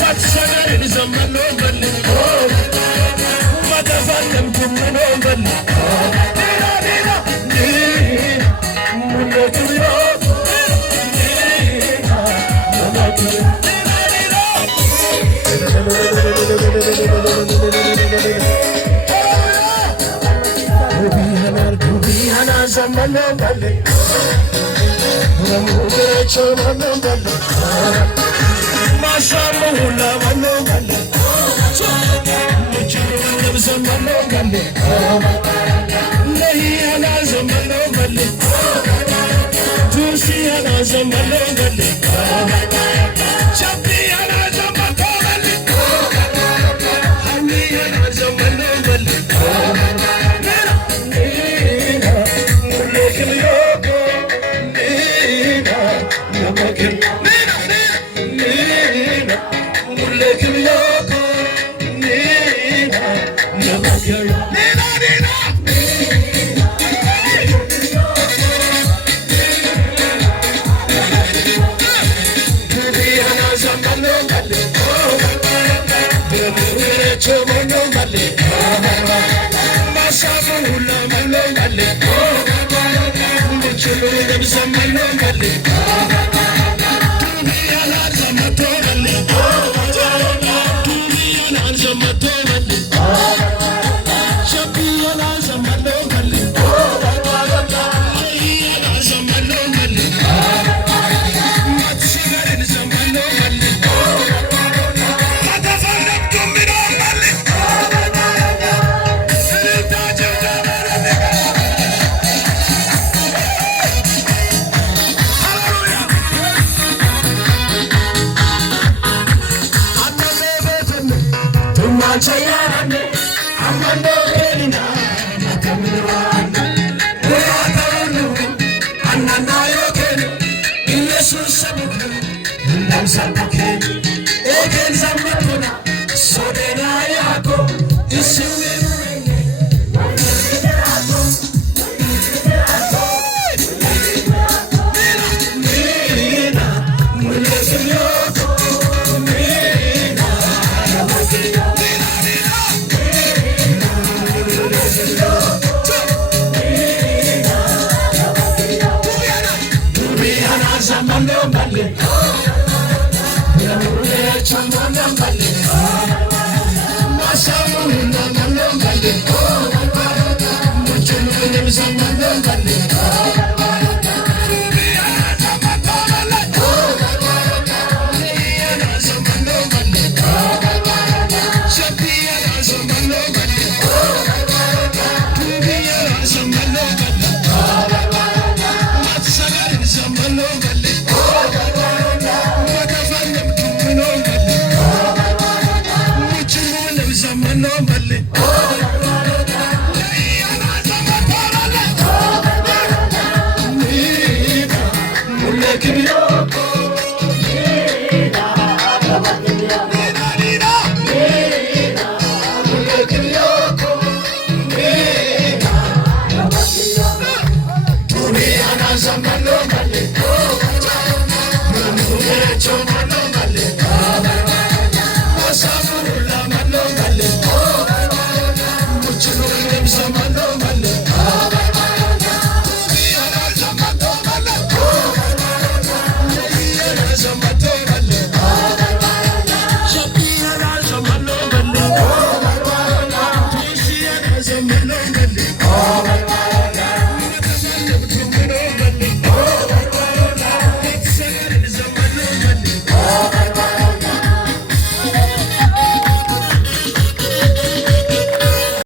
Matsagar zamano bali, matafalem kumano bali. Dira dira, dira, mulo tuyo, dira, mulo tuyo. Dubihana zamano bali, mulo chomano bali. Mashamula mano bali, muchulu zamano bali. Nahi ana zamano bali, tusi ana zamano bali. Chapi ana zamano bali, hani ana zamano bali. Nina, mulekil yoko, Nina, mulekil. Mulekil yoko, Nina, mulekil. Nina, Nina. Dubihana zamano bali, dubihana chomano bali. Mashamula mano bali, muchulu zamano bali. Dubihana zamato bali, dubihana zamato bali. Shabihana zamano bali, ayana zamano bali. Matsagar zamano bali, matafalem kumano bali. Sirita jabara bega. Hallelujah. Aname betene, tumachayane, amando elina, makamilwana. Uratanu, ananayo kene, ilesu sabuku, ndam sabuke. Egen zamatuna, sodena yako, isuwe mwenge. Nina, mulekil yoko, Nina, mulekil. Dubihana zamano bali, dubihana zamano bali.